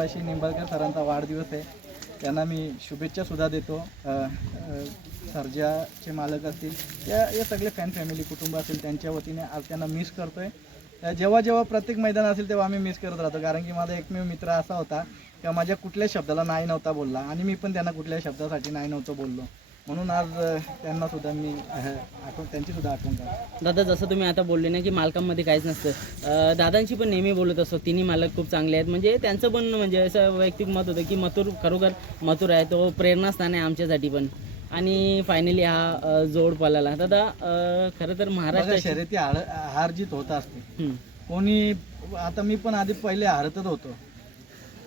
अशी निंबाळकर सरांचा वाढदिवस आहे. त्यांना मी शुभेच्छासुद्धा देतो. अ, सर्जाचे मालक असतील या या सगळे फॅन फॅमिली कुटुंब असेल त्यांच्या वतीने आज त्यांना मिस करतो आहे जेव्हा जेव्हा प्रत्येक मैदान असेल तेव्हा आम्ही मिस करत राहतो. कारण की माझा एकमेव मित्र असा होता किंवा माझ्या कुठल्याच शब्दाला नाही नव्हता बोलला. आणि मी पण त्यांना कुठल्याही शब्दासाठी नाही नव्हतं बोललो. म्हणून आज त्यांना सुद्धा मी आठवण त्यांची सुद्धा आठवण करतो. दादा जसं तुम्ही आता बोलले ना की मालकांमध्ये काहीच नसतं दादांशी पण नेहमी बोलत असतो तिन्ही मालक खूप चांगले आहेत. म्हणजे त्यांचं पण म्हणजे असं वैयक्तिक मत होतं की मथुर खरोखर मथुर आहे तो प्रेरणास्थान आहे आमच्यासाठी पण. आणि फायनली हा जोड पळाला. दादा खरं तर महाराष्ट्र शर्यती हार हार जीत होत असते. कोणी आता मी पण आधी पहिले हारतच होतो.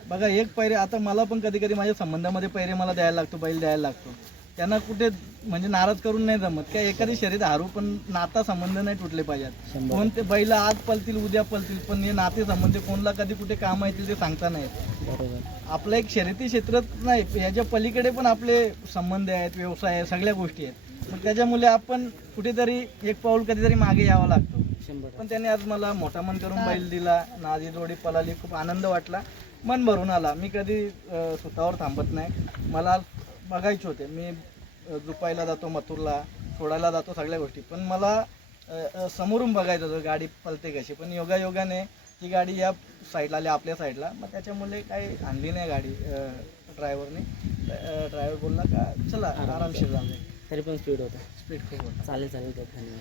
बघा एक पैरे आता मला पण कधी कधी माझ्या संबंधामध्ये पैरे मला द्यायला लागतो बैल द्यायला लागतो. त्यांना कुठे म्हणजे नाराज करून नाही जमत. काय एखादी शर्यत हारू पण नाता संबंध नाही तुटले पाहिजेत. शंभर. कोण ते बैल आज पलतील उद्या पलतील पण हे नाते संबंध कोणला कधी कुठे काम येतील ते सांगता नाही बरोबर. आपलं एक शर्यती क्षेत्रात नाही याच्या पलीकडे पण आपले संबंध आहेत व्यवसाय आहे सगळ्या गोष्टी आहेत. मग त्याच्यामुळे आपण कुठेतरी एक पाऊल कधीतरी मागे यावं लागतो. शंभर पण त्याने आज मला मोठा मन करून बैल दिला नादी जोडी पळाली खूप आनंद वाटला. मन भरून आला. मी कधी अ, स्वतःवर थांबत नाही. मला बघायचे होते. मी अ, झुपायला जातो मथुरला. सोडायला जातो सगळ्या गोष्टी. पण मला समोरून बघायचं होतं गाडी पलते कशी. पण योगायोगाने ती गाडी या साईडला आली आपल्या साईडला. मग त्याच्यामुळे काही आणली नाही गाडी ड्रायव्हरने. ड्रायव्हर बोलला का चला आरामशीर झालं तरी पण स्पीड होता. स्पीड खूप होता. चालेल चालेल धन्यवाद.